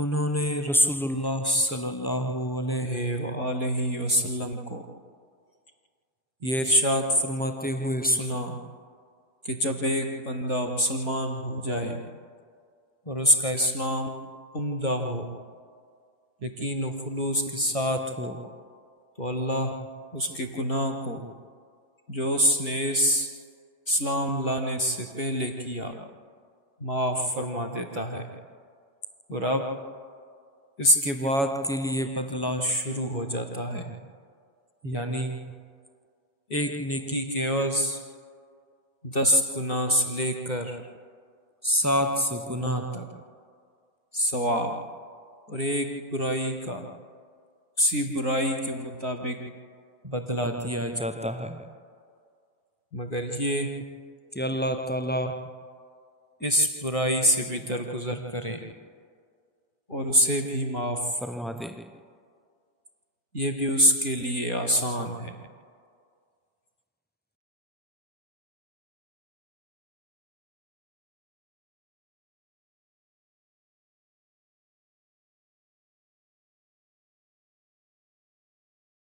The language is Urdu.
انہوں نے رسول اللہ صلی اللہ علیہ وآلہ وسلم کو یہ ارشاد فرماتے ہوئے سنا کہ جب ایک بندہ مسلمان ہو جائے اور اس کا اسلام عمدہ ہو، یقین و خلوص کے ساتھ ہو، تو اللہ اس کے گناہ کو جو اس نے اس اسلام لانے سے پہلے کیا معاف فرما دیتا ہے، اور اب اس کے بعد کے لیے بدلہ شروع ہو جاتا ہے، یعنی ایک نیکی کے عوض 10 گناہ سے لے کر 700 گناہ تک ثواب، اور ایک برائی کا اسی برائی کے مطابق بدلہ دیا جاتا ہے، مگر یہ کہ اللہ تعالیٰ اس برائی سے بھی درگزر کرے اور اسے بھی معاف فرما دے، یہ بھی اس کے لیے آسان ہے۔